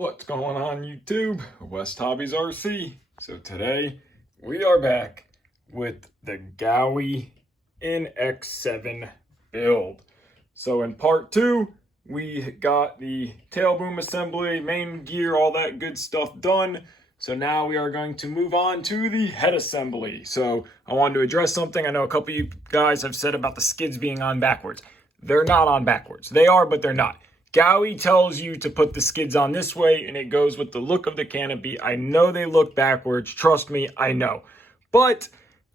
What's going on YouTube? WestHobbiesRC. So today we are back with the GAUI NX7 Build. So in part 2, we got the tail boom assembly, main gear, all that good stuff done. So now we are going to move on to the head assembly. So I wanted to address something. I know a couple of you guys have said about the skids being on backwards. They're not on backwards. They are, but they're not. GAUI tells you to put the skids on this way, and it goes with the look of the canopy. I know they look backwards. Trust me, I know. But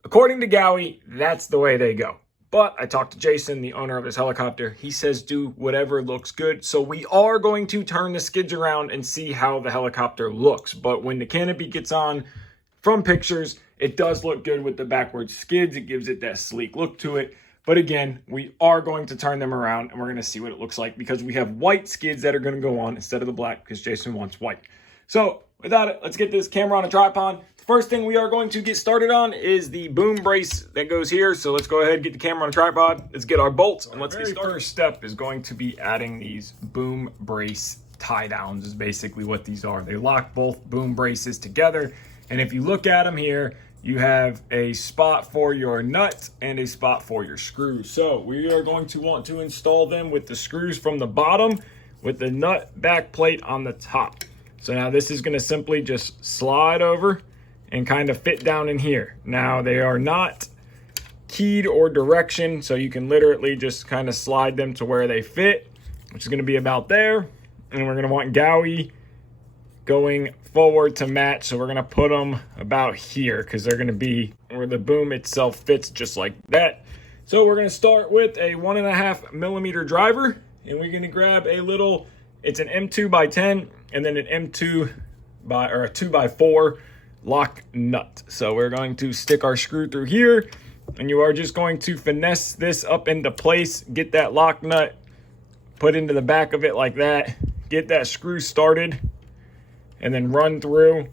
according to GAUI, that's the way they go. But I talked to Jason, the owner of this helicopter. He says do whatever looks good. So we are going to turn the skids around and see how the helicopter looks. But when the canopy gets on from pictures, it does look good with the backwards skids. It gives it that sleek look to it. But again, we are going to turn them around and we're going to see what it looks like because we have white skids that are going to go on instead of the black because Jason wants white. So without it, let's get this camera on a tripod. The first thing we are going to get started on is the boom brace that goes here. So let's go ahead and get the camera on a tripod. Let's get our bolts and let's get started. The first step is going to be adding these boom brace tie downs is basically what these are. They lock both boom braces together. And if you look at them here, you have a spot for your nut and a spot for your screws. So we are going to want to install them with the screws from the bottom with the nut back plate on the top. So now this is going to simply just slide over and kind of fit down in here. Now they are not keyed or direction, so you can literally just kind of slide them to where they fit, which is going to be about there. And we're going to want GAUI going forward to match, so we're going to put them about here because they're going to be where the boom itself fits, just like that. So we're going to start with a 1.5 millimeter driver, and we're going to grab a little, it's an M2 by 10 and then an M2 by, or a 2x4 lock nut. So we're going to stick our screw through here, and you are just going to finesse this up into place, get that lock nut put into the back of it like that, get that screw started, and then run through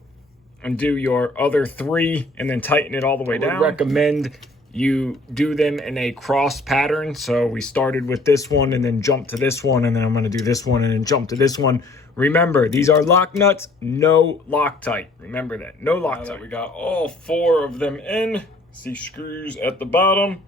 and do your other 3 and then tighten it all the way down. I would recommend you do them in a cross pattern. So we started with this one and then jump to this one, and then I'm going to do this one and then jump to this one. Remember, these are lock nuts, no Loctite. Remember that, no Loctite. Now that we got all 4 of them in, see screws at the bottom,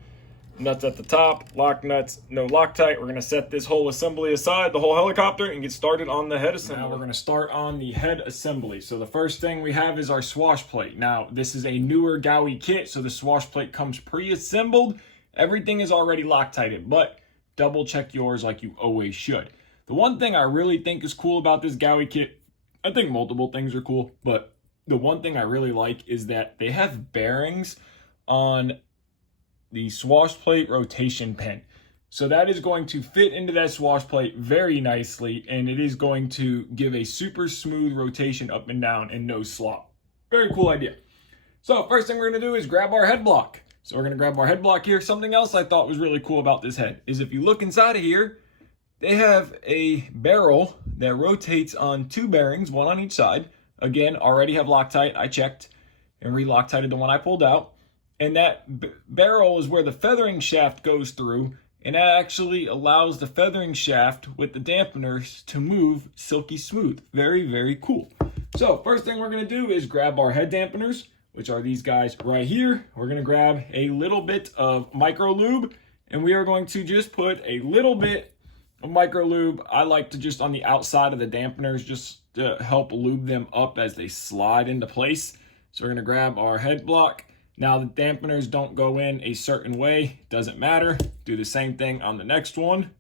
nuts at the top, lock nuts, no Loctite. We're going to set this whole assembly aside, the whole helicopter, and get started on the head assembly. Now we're going to start on the head assembly. So the first thing we have is our swash plate. Now this is a newer GAUI kit, so the swash plate comes pre-assembled. Everything is already Loctited, but double check yours like you always should. The one thing I really think is cool about this GAUI kit, I think multiple things are cool, but the one thing I really like is that they have bearings on the swash plate rotation pin. So that is going to fit into that swash plate very nicely, and it is going to give a super smooth rotation up and down and no slop. Very cool idea. So first thing we're going to do is grab our head block. So we're going to grab our head block here. Something else I thought was really cool about this head is if you look inside of here, they have a barrel that rotates on 2 bearings, 1 on each side. Again, already have Loctite. I checked and re-Loctited the one I pulled out. And that barrel is where the feathering shaft goes through, and that actually allows the feathering shaft with the dampeners to move silky smooth. Very, very cool. So first thing we're going to do is grab our head dampeners, which are these guys right here. We're going to grab a little bit of micro lube, and we are going to just put a little bit of micro lube. I like to just on the outside of the dampeners just to help lube them up as they slide into place. So we're going to grab our head block. Now the dampeners don't go in a certain way, doesn't matter. Do the same thing on the next one.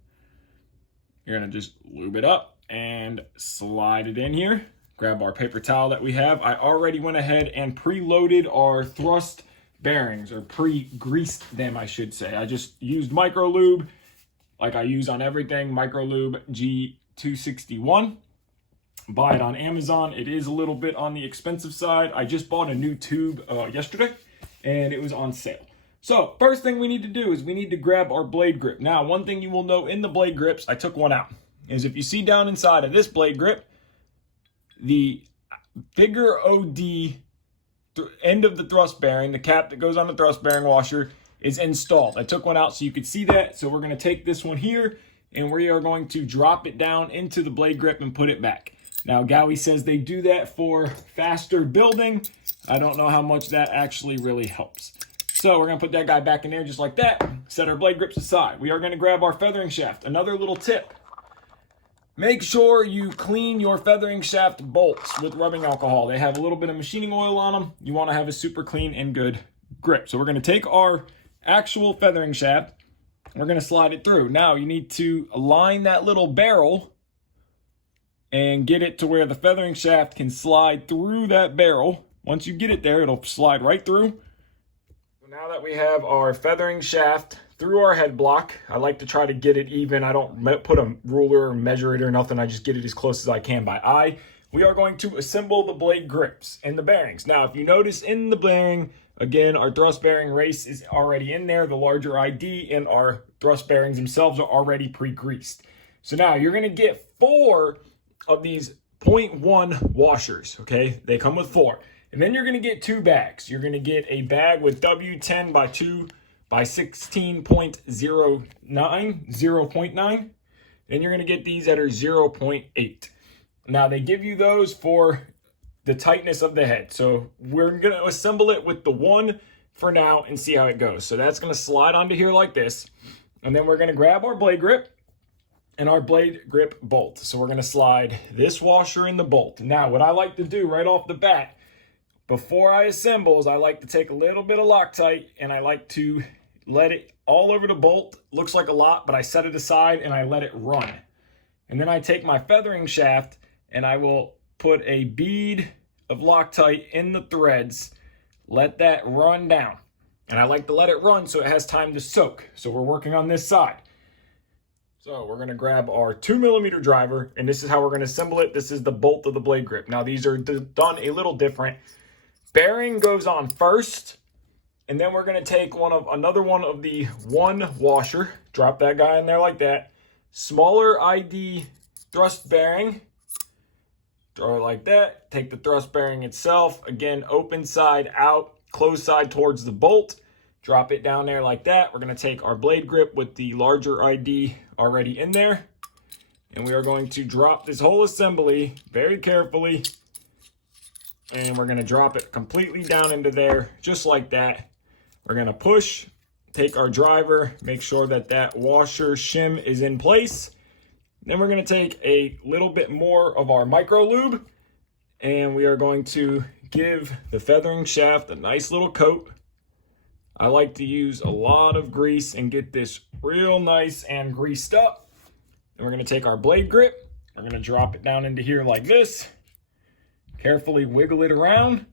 You're gonna just lube it up and slide it in here. Grab our paper towel that we have. I already went ahead and preloaded our thrust bearings, or pre-greased them, I should say. I just used micro lube like I use on everything, micro lube G261. Buy it on Amazon. It is a little bit on the expensive side. I just bought a new tube yesterday, and it was on sale. So first thing we need to do is we need to grab our blade grip. Now, one thing you will know in the blade grips, I took one out, is if you see down inside of this blade grip, the bigger OD end of the thrust bearing, the cap that goes on the thrust bearing washer, is installed. I took one out so you could see that. So we're going to take this one here, and we are going to drop it down into the blade grip and put it back. Now, GAUI says they do that for faster building. I don't know how much that actually really helps. So we're going to put that guy back in there just like that. Set our blade grips aside. We are going to grab our feathering shaft. Another little tip. Make sure you clean your feathering shaft bolts with rubbing alcohol. They have a little bit of machining oil on them. You want to have a super clean and good grip. So we're going to take our actual feathering shaft. We're going to slide it through. Now you need to align that little barrel and get it to where the feathering shaft can slide through that barrel. Once you get it there, it'll slide right through. Now that we have our feathering shaft through our head block, I like to try to get it even. I don't put a ruler or measure it or nothing. I just get it as close as I can by eye. We are going to assemble the blade grips and the bearings. Now, if you notice in the bearing, again, our thrust bearing race is already in there. The larger ID and our thrust bearings themselves are already pre-greased. So now you're going to get 4 of these 0.1 washers, okay? They come with 4. And then you're going to get 2 bags. You're going to get a bag with W10 by 2 by 16.09, 0.9. And you're going to get these that are 0.8. Now, they give you those for the tightness of the head. So we're going to assemble it with the 1 for now and see how it goes. So that's going to slide onto here like this. And then we're going to grab our blade grip and our blade grip bolt. So we're going to slide this washer in the bolt. Now, what I like to do right off the bat, before I assemble, is I like to take a little bit of Loctite and I like to let it all over the bolt. Looks like a lot, but I set it aside and I let it run. And then I take my feathering shaft and I will put a bead of Loctite in the threads, let that run down. And I like to let it run so it has time to soak. So we're working on this side. So we're going to grab our 2mm driver, and this is how we're going to assemble it. This is the bolt of the blade grip. Now these are done a little different. Bearing goes on first, and then we're going to take another one of the 1 washer, drop that guy in there like that. Smaller ID thrust bearing, throw it like that. Take the thrust bearing itself, again, open side out, close side towards the bolt. Drop it down there like that. We're going to take our blade grip with the larger ID already in there, and we are going to drop this whole assembly very carefully, and we're going to drop it completely down into there just like that. We're going to push, take our driver, make sure that that washer shim is in place. Then we're going to take a little bit more of our micro lube, and we are going to give the feathering shaft a nice little coat. I like to use a lot of grease and get this real nice and greased up. Then we're going to take our blade grip. We're going to drop it down into here like this. Carefully wiggle it around.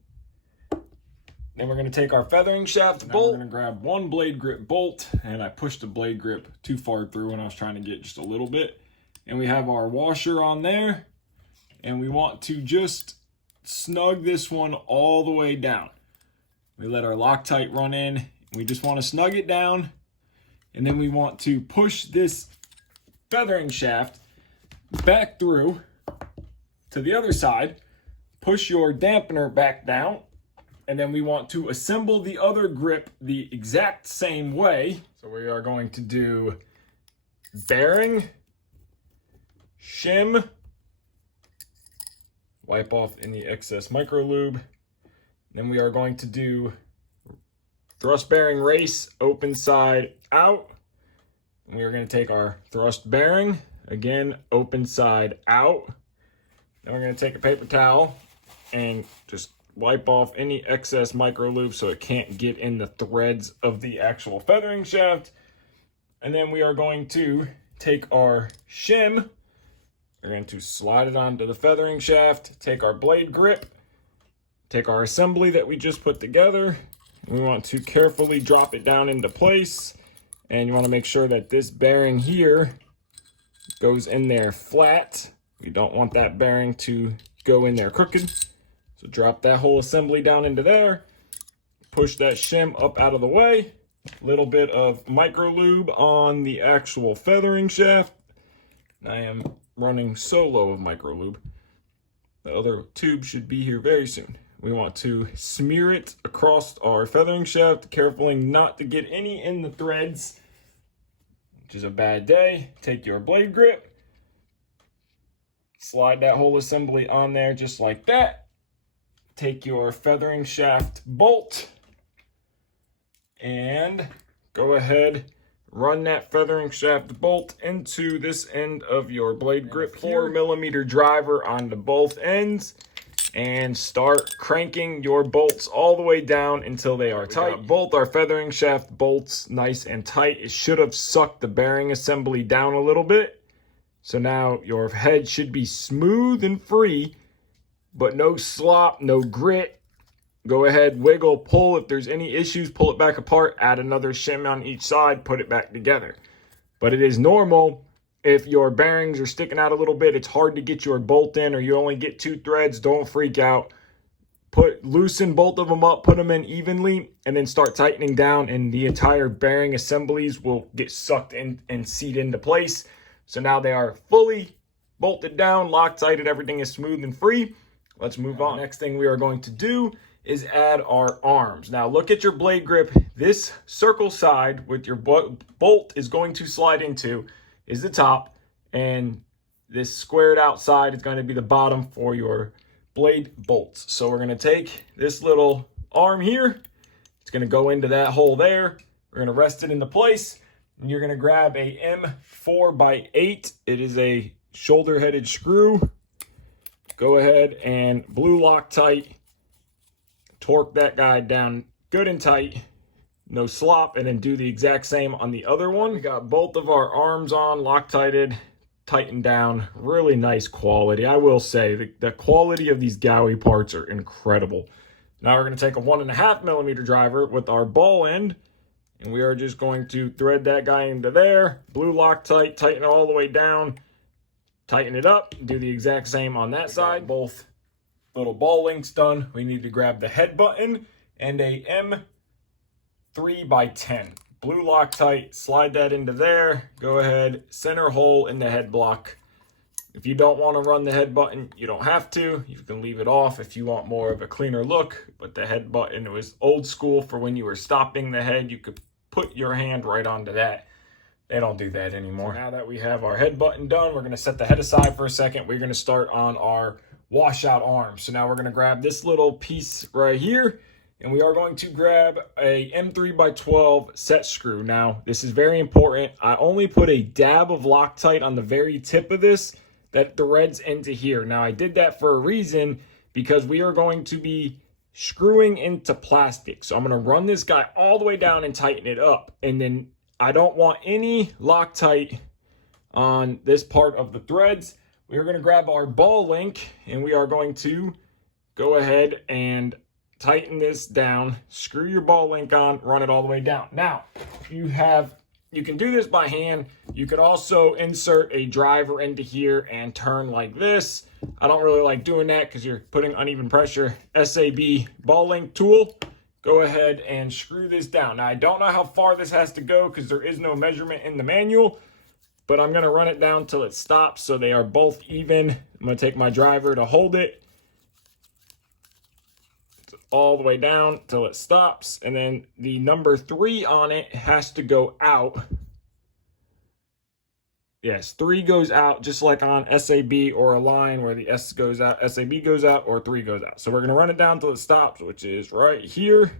Then we're going to take our feathering shaft bolt. We're going to grab 1 blade grip bolt, and I pushed the blade grip too far through when I was trying to get just a little bit. And we have our washer on there, and we want to just snug this one all the way down. We let our Loctite run in. We just want to snug it down. And then we want to push this feathering shaft back through to the other side. Push your dampener back down. And then we want to assemble the other grip the exact same way. So we are going to do bearing, shim, wipe off any excess micro lube. Then we are going to do thrust bearing race, open side out. And we are going to take our thrust bearing, again, open side out. Then we're going to take a paper towel and just wipe off any excess micro lube so it can't get in the threads of the actual feathering shaft. And then we are going to take our shim. We're going to slide it onto the feathering shaft, take our blade grip, take our assembly that we just put together. We want to carefully drop it down into place. And you want to make sure that this bearing here goes in there flat. We don't want that bearing to go in there crooked. So drop that whole assembly down into there. Push that shim up out of the way. A little bit of micro lube on the actual feathering shaft. I am running so low of micro lube. The other tube should be here very soon. We want to smear it across our feathering shaft, carefully not to get any in the threads, which is a bad day. Take your blade grip, Slide that whole assembly on there just like that. Take your feathering shaft bolt and go ahead, run that feathering shaft bolt into this end of your blade grip, 4mm driver onto both ends, and start cranking your bolts all the way down until they are tight. Bolt our feathering shaft bolts nice and tight. It should have sucked the bearing assembly down a little bit. So now your head should be smooth and free, but no slop, no grit. Go ahead, wiggle, pull. If there's any issues, pull it back apart, add another shim on each side, put it back together. But it is normal if your bearings are sticking out a little bit, it's hard to get your bolt in, or you only get 2 threads, don't freak out. Loosen both of them up, put them in evenly, and then start tightening down, and the entire bearing assemblies will get sucked in and seat into place. So now they are fully bolted down, Loctited, everything is smooth and free. Let's move on. Next thing we are going to do is add our arms. Now look at your blade grip. This circle side with your bolt is going to slide into is the top, and this squared out side is going to be the bottom for your blade bolts. So we're going to take this little arm here. It's going to go into that hole there. We're going to rest it into place, and you're going to grab a M4x8. It is a shoulder headed screw. Go ahead and blue Loctite. Torque that guy down good and tight, no slop, and then do the exact same on the other one. We got both of our arms on, Loctited, tightened down, really nice quality. I will say the quality of these GAUI parts are incredible. Now we're going to take a 1.5mm driver with our ball end, and we are just going to thread that guy into there, blue Loctite, tighten it all the way down, tighten it up, do the exact same on that side. Both little ball links done. We need to grab the head button and a M3x10. Blue Loctite, slide that into there. Go ahead, center hole in the head block. If you don't want to run the head button, you don't have to. You can leave it off if you want more of a cleaner look. But the head button, it was old school for when you were stopping the head. You could put your hand right onto that. They don't do that anymore. So now that we have our head button done, we're going to set the head aside for a second. We're going to start on our washout arm. So now we're going to grab this little piece right here, and we are going to grab a M3x12 set screw. Now this is very important. I only put a dab of Loctite on the very tip of this that threads into here. Now I did that for a reason, because we are going to be screwing into plastic. So I'm going to run this guy all the way down and tighten it up, and then I don't want any Loctite on this part of the threads. We are going to grab our ball link, and we are going to go ahead and tighten this down. Screw your ball link on, run it all the way down. Now, you can do this by hand. You could also insert a driver into here and turn like this. I don't really like doing that because you're putting uneven pressure. SAB ball link tool. Go ahead and screw this down. Now, I don't know how far this has to go because there is no measurement in the manual, but I'm going to run it down till it stops so they are both even. I'm going to take my driver to hold it all the way down till it stops, and then the number 3 on it has to go out. Yes, 3 goes out, just like on SAB or a line where the S goes out, SAB goes out, or 3 goes out. So we're going to run it down till it stops, which is right here.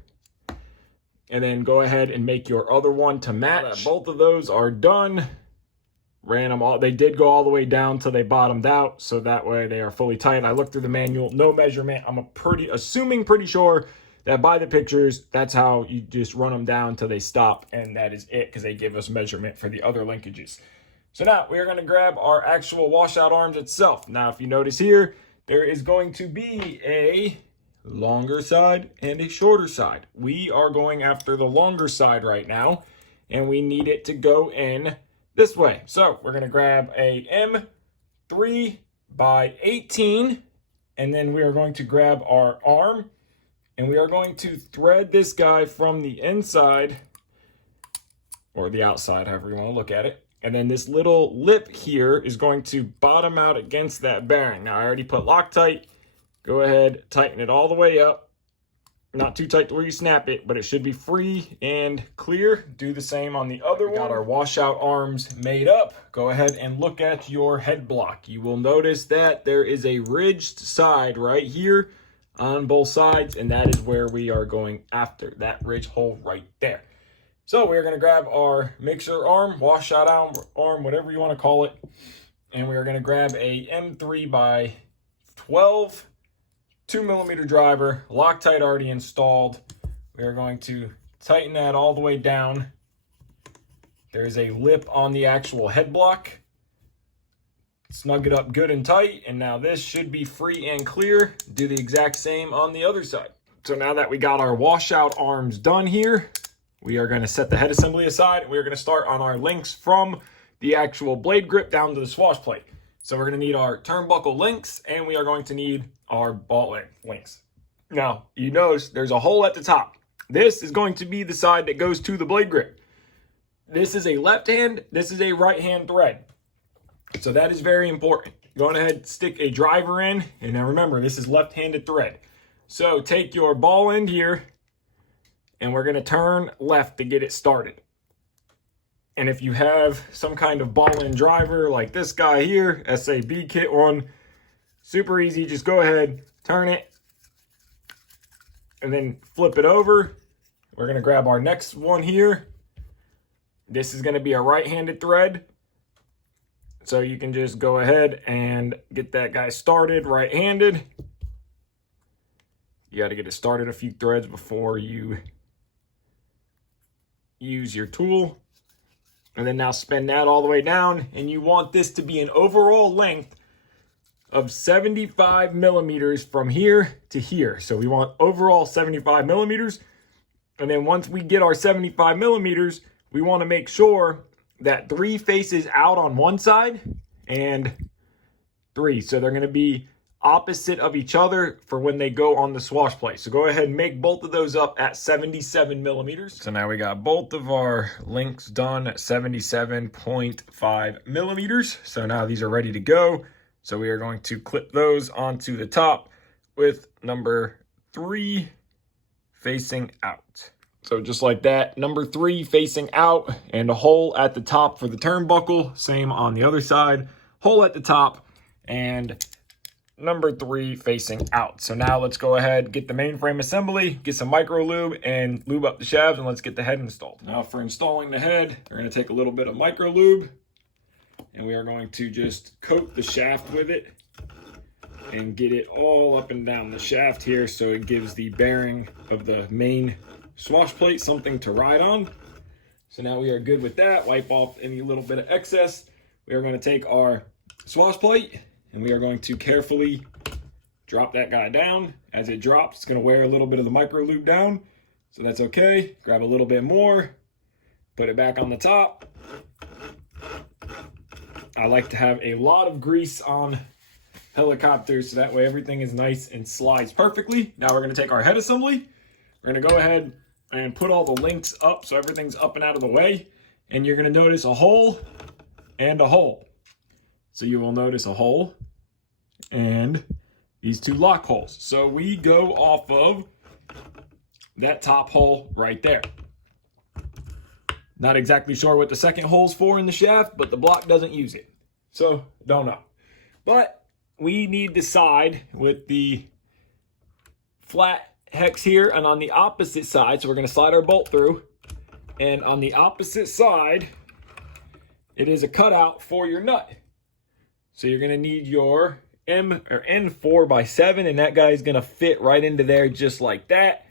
And then go ahead and make your other one to match. Both of those are done. Ran them all. They did go all the way down till they bottomed out, so that way they are fully tight. I looked through the manual, no measurement. I'm pretty sure that by the pictures, that's how you just run them down till they stop, and that is it, because they give us measurement for the other linkages. So now we're going to grab our actual washout arms itself. Now, if you notice here, there is going to be a longer side and a shorter side. We are going after the longer side right now, and we need it to go in this way. So we're going to grab a M3x18, and then we are going to grab our arm, and we are going to thread this guy from the inside, or the outside, however you want to look at it. And then this little lip here is going to bottom out against that bearing. Now I already put Loctite. Go ahead, tighten it all the way up. Not too tight to where you snap it, but it should be free and clear. Do the same on the other one. Got our washout arms made up. Go ahead and look at your head block. You will notice that there is a ridged side right here on both sides, and that is where we are going after, that ridge hole right there. So we're going to grab our mixer arm, washout arm, whatever you want to call it, and we are going to grab a M3 by 12 2mm driver, Loctite already installed. We are going to tighten that all the way down. There's a lip on the actual head block. Snug it up good and tight, and now this should be free and clear. Do the exact same on the other side. So now that we got our washout arms done here, we are going to set the head assembly aside. We are going to start on our links from the actual blade grip down to the swash plate. So we're going to need our turnbuckle links, and we are going to need our ball links. Now, you notice there's a hole at the top. This is going to be the side that goes to the blade grip. This is a left hand, this is a right hand thread. So that is very important. Go ahead, stick a driver in, and now remember, this is left-handed thread. So take your ball end here, and we're gonna turn left to get it started. And if you have some kind of ball end driver like this guy here, SAB kit one, super easy, just go ahead, turn it, and then flip it over. We're gonna grab our next one here. This is gonna be a right-handed thread. So you can just go ahead and get that guy started right-handed. You got to get it started a few threads before you use your tool. And then now spin that all the way down. And you want this to be an overall length of 75mm from here to here. So we want overall 75mm. And then once we get our 75mm, we want to make sure that 3 faces out on one side and 3. So they're going to be opposite of each other for when they go on the swash plate. So go ahead and make both of those up at 77mm. So now we got both of our links done at 77.5mm. So now these are ready to go. So we are going to clip those onto the top with number 3 facing out. So just like that, number 3 facing out, and a hole at the top for the turnbuckle. Same on the other side, hole at the top, and number 3 facing out. So now let's go ahead, get the mainframe assembly, get some micro lube, and lube up the shafts, and let's get the head installed. Now for installing the head, we're going to take a little bit of micro lube, and we are going to just coat the shaft with it and get it all up and down the shaft here so it gives the bearing of the main swash plate something to ride on. So now we are good with that. Wipe off any little bit of excess. We are going to take our swash plate and we are going to carefully drop that guy down. As it drops, it's going to wear a little bit of the micro lube down, so that's okay. Grab a little bit more, put it back on the top. I like to have a lot of grease on helicopters so that way everything is nice and slides perfectly. Now we're going to take our head assembly. We're going to go ahead and put all the links up so everything's up and out of the way. And you're going to notice a hole and a hole. So you will notice a hole and these 2 lock holes. So we go off of that top hole right there. Not exactly sure what the second hole's for in the shaft, but the block doesn't use it. So don't know. But we need the side with the flat hex here, and on the opposite side, so we're going to slide our bolt through, and on the opposite side it is a cutout for your nut. So you're going to need your N4 by 7, and that guy is going to fit right into there just like that.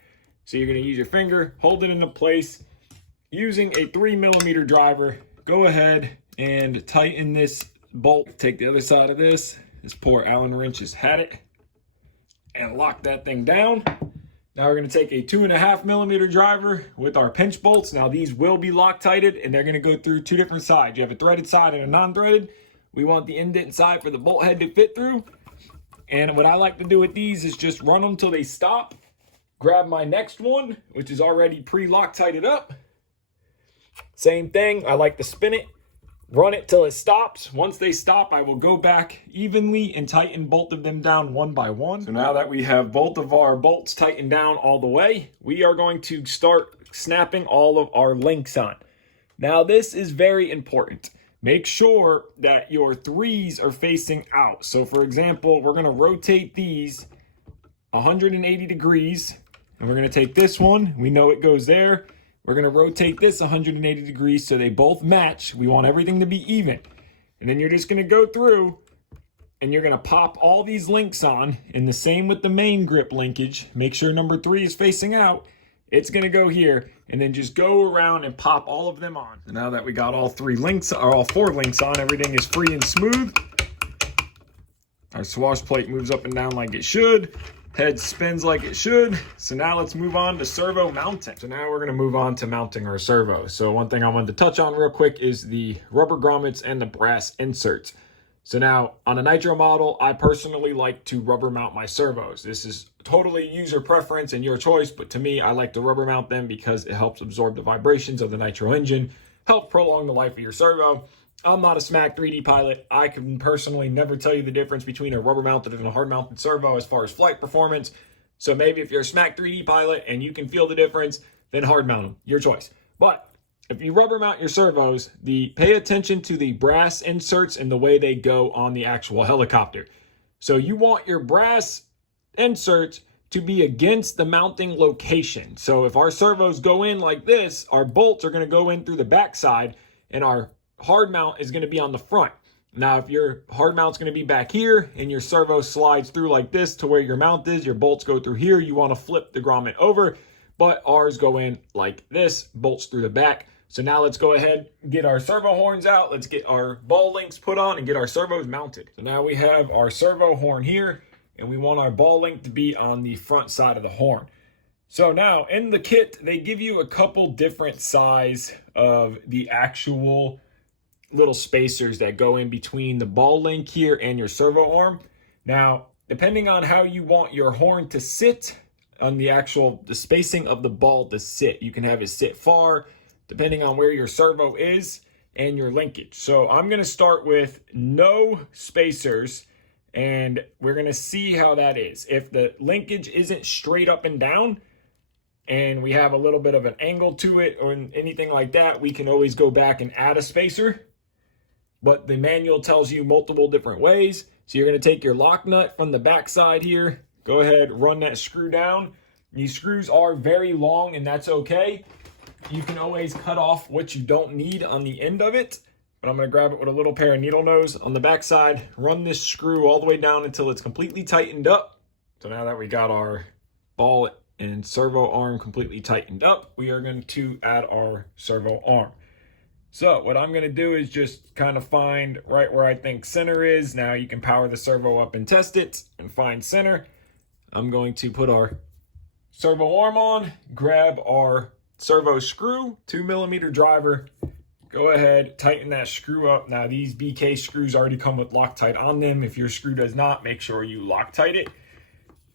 So you're going to use your finger, hold it into place using a 3mm driver. Go ahead and tighten this bolt. Take the other side of this poor Allen wrench has had it, and lock that thing down. Now we're going to take a 2.5mm driver with our pinch bolts. Now these will be Loctited, and they're going to go through 2 different sides. You have a threaded side and a non-threaded. We want the indent side for the bolt head to fit through. And what I like to do with these is just run them till they stop. Grab my next one, which is already pre-Loctited up. Same thing, I like to spin it run it till it stops. Once they stop, I will go back evenly and tighten both of them down one by one. So now that we have both of our bolts tightened down all the way, we are going to start snapping all of our links on. Now this is very important. Make sure that your threes are facing out. So for example, we're gonna rotate these 180 degrees, and we're gonna take this one, we know it goes there. We're gonna rotate this 180 degrees so they both match. We want everything to be even. And then you're just gonna go through and you're gonna pop all these links on, and the same with the main grip linkage. Make sure number 3 is facing out. It's gonna go here, and then just go around and pop all of them on. So now that we got all 4 links on, everything is free and smooth. Our swash plate moves up and down like it should. Head spins like it should. So now let's move on to servo mounting. So now we're gonna move on to mounting our servo. So one thing I wanted to touch on real quick is the rubber grommets and the brass inserts. So now on a nitro model, I personally like to rubber mount my servos. This is totally user preference and your choice, but to me, I like to rubber mount them because it helps absorb the vibrations of the nitro engine, help prolong the life of your servo. I'm not a SMAC 3D pilot. I can personally never tell you the difference between a rubber mounted and a hard mounted servo as far as flight performance. So maybe if you're a SMAC 3D pilot and you can feel the difference, then hard mount them, your choice. But if you rubber mount your servos, pay attention to the brass inserts and the way they go on the actual helicopter. So you want your brass inserts to be against the mounting location. So if our servos go in like this, our bolts are going to go in through the backside, and our hard mount is going to be on the front. Now, if your hard mount's going to be back here and your servo slides through like this to where your mount is, your bolts go through here, you want to flip the grommet over, but ours go in like this, bolts through the back. So now let's go ahead, get our servo horns out. Let's get our ball links put on and get our servos mounted. So now we have our servo horn here, and we want our ball link to be on the front side of the horn. So now in the kit, they give you a couple different size of the actual little spacers that go in between the ball link here and your servo arm. Now, depending on how you want your horn to sit on the spacing of the ball to sit, you can have it sit far, depending on where your servo is and your linkage. So I'm gonna start with no spacers, and we're gonna see how that is. If the linkage isn't straight up and down, and we have a little bit of an angle to it or anything like that, we can always go back and add a spacer. But the manual tells you multiple different ways. So you're gonna take your lock nut from the back side here, go ahead, run that screw down. These screws are very long, and that's okay. You can always cut off what you don't need on the end of it, but I'm gonna grab it with a little pair of needle nose on the back side, run this screw all the way down until it's completely tightened up. So now that we got our ball and servo arm completely tightened up, we are going to add our servo arm. So what I'm gonna do is just kind of find right where I think center is. Now you can power the servo up and test it and find center. I'm going to put our servo arm on, grab our servo screw, 2mm driver, go ahead, tighten that screw up. Now these BK screws already come with Loctite on them. If your screw does not, make sure you Loctite it,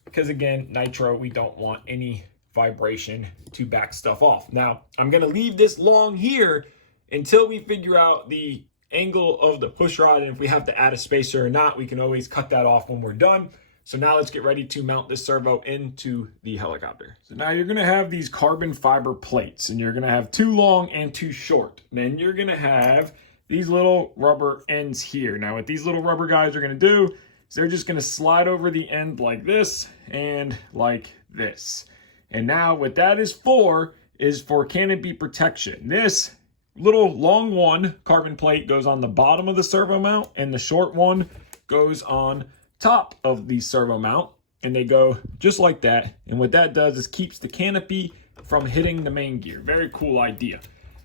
because again, nitro, we don't want any vibration to back stuff off. Now I'm gonna leave this long here until we figure out the angle of the push rod, and if we have to add a spacer or not, we can always cut that off when we're done. So now let's get ready to mount this servo into the helicopter. So now you're gonna have these carbon fiber plates, and you're gonna have 2 long and 2 short. Then you're gonna have these little rubber ends here. Now what these little rubber guys are gonna do is they're just gonna slide over the end like this and like this. And now what that is for canopy protection. This little long one carbon plate goes on the bottom of the servo mount, and the short one goes on top of the servo mount, and they go just like that. And what that does is keeps the canopy from hitting the main gear. Very cool idea.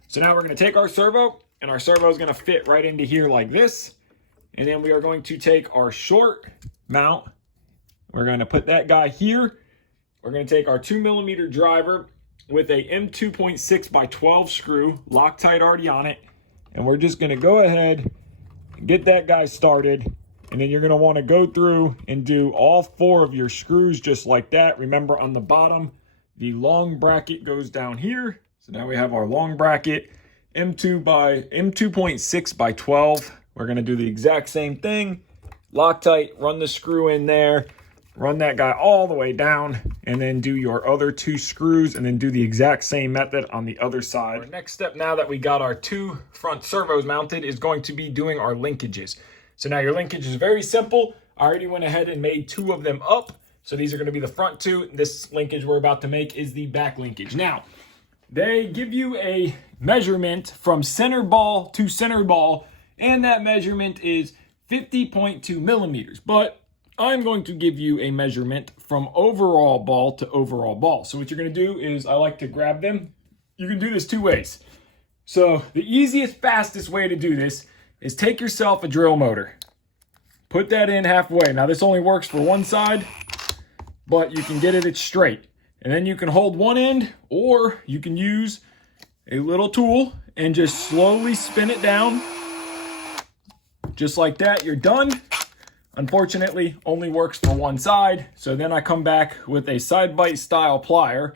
So now we're going to take our servo, and our servo is going to fit right into here like this. And then we are going to take our short mount. We're going to put that guy here. We're going to take our 2mm driver with a M2.6 by 12 screw, Loctite already on it. And we're just going to go ahead and get that guy started. And then you're going to want to go through and do all 4 of your screws just like that. Remember, on the bottom, the long bracket goes down here. So now we have our long bracket. M2.6 by 12. We're going to do the exact same thing. Loctite, run the screw in there, run that guy all the way down, and then do your other 2 screws, and then do the exact same method on the other side. Our next step, now that we got our 2 front servos mounted, is going to be doing our linkages. So now your linkage is very simple. I already went ahead and made 2 of them up. So these are going to be the front 2. This linkage we're about to make is the back linkage. Now, they give you a measurement from center ball to center ball, and that measurement is 50.2 millimeters. But I'm going to give you a measurement from overall ball to overall ball. So what you're going to do is, I like to grab them. You can do this 2 ways. So the easiest, fastest way to do this is take yourself a drill motor. Put that in halfway. Now this only works for one side, but you can get it straight. And then you can hold one end, or you can use a little tool and just slowly spin it down. Just like that, you're done. Unfortunately, only works for one side. So then I come back with a side bite style plier,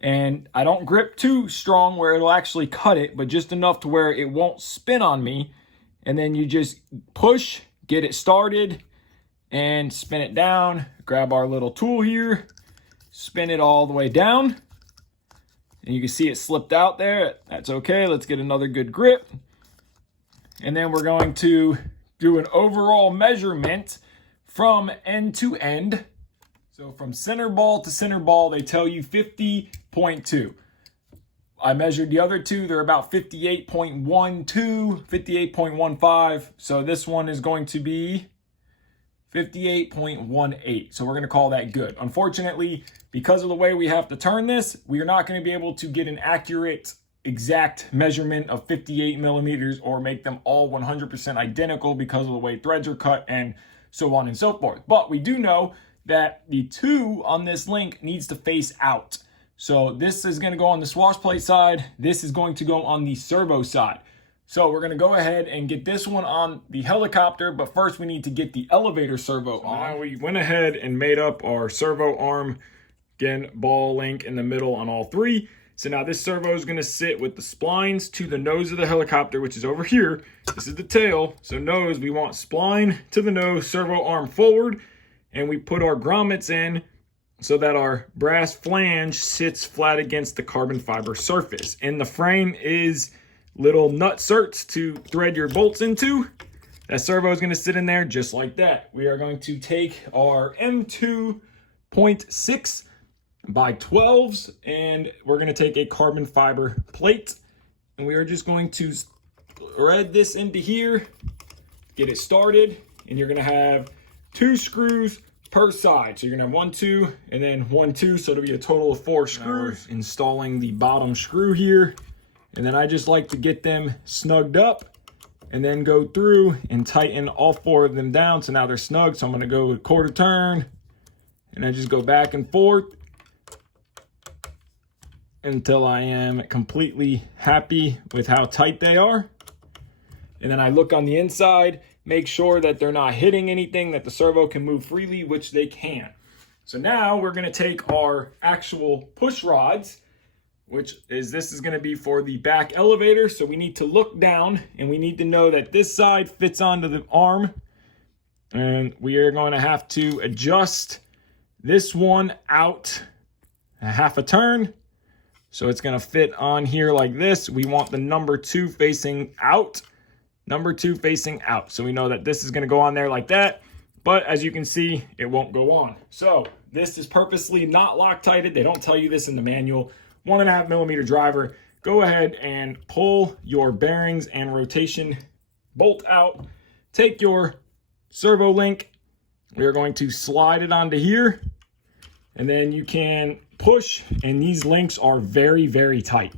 and I don't grip too strong where it'll actually cut it, but just enough to where it won't spin on me. And then you just push, get it started, and spin it down. Grab our little tool here, spin it all the way down. And you can see it slipped out there. That's okay. Let's get another good grip. And then we're going to do an overall measurement from end to end. So from center ball to center ball, they tell you 50.2. I measured the other 2. They're about 58.12, 58.15. So this one is going to be 58.18. So we're going to call that good. Unfortunately, because of the way we have to turn this, we are not going to be able to get an accurate exact measurement of 58 millimeters or make them all 100% identical because of the way threads are cut and so on and so forth. But we do know that the 2 on this link needs to face out. So this is going to go on the swash plate side. This is going to go on the servo side. So we're going to go ahead and get this one on the helicopter, but first we need to get the elevator servo on. Now we went ahead and made up our servo arm. Again, ball link in the middle on all 3. So now this servo is going to sit with the splines to the nose of the helicopter, which is over here. This is the tail. So nose, we want spline to the nose, servo arm forward, and we put our grommets in so that our brass flange sits flat against the carbon fiber surface. And the frame is little nut certs to thread your bolts into. That servo is going to sit in there just like that. We are going to take our M2.6 by 12s, and we're going to take a carbon fiber plate, and we are just going to thread this into here, get it started, and you're going to have 2 screws per side. So you're going to have 1, 2, and then 1, 2, so it'll be a total of 4 screws. Installing the bottom screw here, and then I just like to get them snugged up and then go through and tighten all 4 of them down. So now they're snug. So I'm going to go a quarter turn, and I just go back and forth until I am completely happy with how tight they are. And then I look on the inside, make sure that they're not hitting anything, that the servo can move freely, which they can. So now we're going to take our actual push rods, this is going to be for the back elevator. So we need to look down, and we need to know that this side fits onto the arm. And we are going to have to adjust this one out a half a turn. So it's going to fit on here like this. We want the number 2 facing out. Number 2 facing out. So we know that this is going to go on there like that. But as you can see, it won't go on. So this is purposely not Loctited. They don't tell you this in the manual. 1.5 millimeter driver. Go ahead and pull your bearings and rotation bolt out. Take your servo link. We are going to slide it onto here. And then you can push, and these links are very, very tight.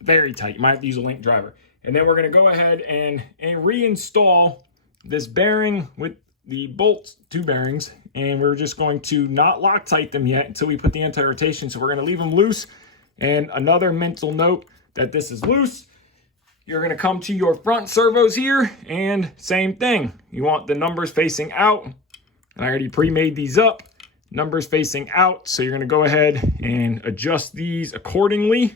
Very tight. You might have to use a link driver. And then we're going to go ahead and reinstall this bearing with the bolts, 2 bearings, and we're just going to not Loctite them yet until we put the anti-rotation. So we're going to leave them loose. And another mental note that this is loose. You're going to come to your front servos here, and same thing. You want the numbers facing out. And I already pre-made these up. Numbers facing out, so you're going to go ahead and adjust these accordingly.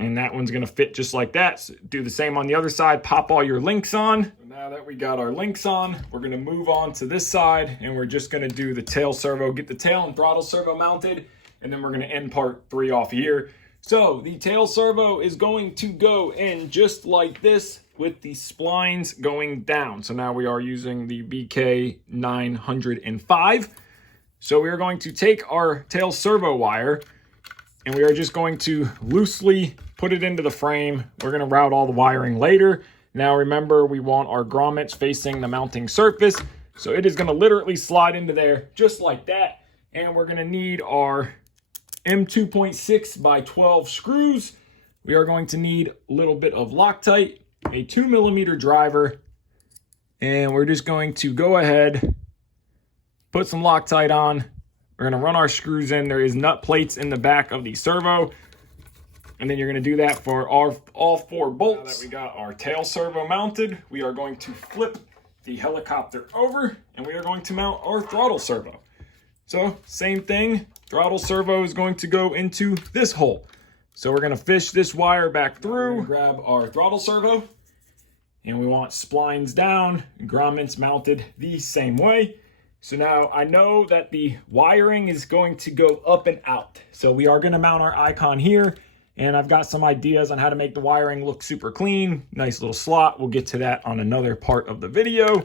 And that one's gonna fit just like that. So do the same on the other side, pop all your links on. So now that we got our links on, we're gonna move on to this side and we're just gonna do the tail servo, get the tail and throttle servo mounted, and then we're gonna end part 3 off here. So the tail servo is going to go in just like this with the splines going down. So now we are using the BK 905. So we are going to take our tail servo wire and we are just going to loosely put it into the frame. We're going to route all the wiring later. Now remember, we want our grommets facing the mounting surface. So it is going to literally slide into there just like that. And we're going to need our M2.6 by 12 screws. We are going to need a little bit of Loctite, a 2mm driver, and we're just going to go ahead, put some Loctite on. We're going to run our screws in. There is nut plates in the back of the servo. And then you're going to do that for all 4 bolts. Now that we got our tail servo mounted, we are going to flip the helicopter over and we are going to mount our throttle servo. So same thing, throttle servo is going to go into this hole. So we're going to fish this wire back through, grab our throttle servo, and we want splines down, grommets mounted the same way. So now I know that the wiring is going to go up and out. So we are going to mount our icon here, and I've got some ideas on how to make the wiring look super clean. Nice little slot. We'll get to that on another part of the video.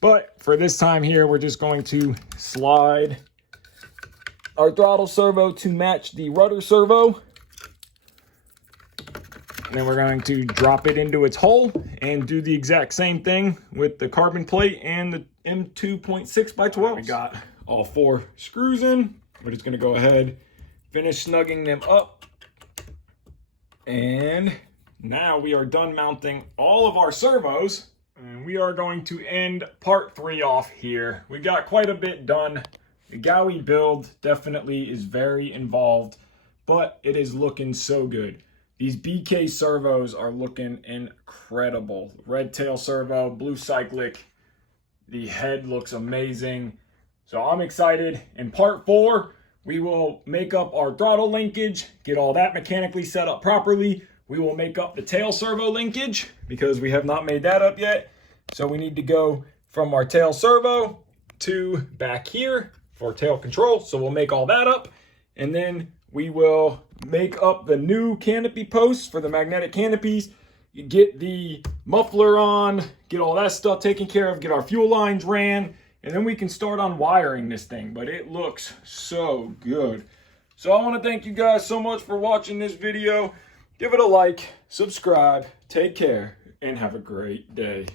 But for this time here, we're just going to slide our throttle servo to match the rudder servo. And then we're going to drop it into its hole and do the exact same thing with the carbon plate and the M2.6 by 12. We got all 4 screws in. We're just going to go ahead, finish snugging them up. And now we are done mounting all of our servos. And we are going to end part 3 off here. We got quite a bit done. The GAUI build definitely is very involved, but it is looking so good. These BK servos are looking incredible. Red tail servo, blue cyclic. The head looks amazing. So I'm excited. In part 4, we will make up our throttle linkage, get all that mechanically set up properly. We will make up the tail servo linkage because we have not made that up yet. So we need to go from our tail servo to back here for tail control. So we'll make all that up, and then we will make up the new canopy posts for the magnetic canopies, get the muffler on, get all that stuff taken care of, get our fuel lines ran, and then we can start on wiring this thing. But it looks so good. So I want to thank you guys so much for watching this video. Give it a like, subscribe, take care, and have a great day.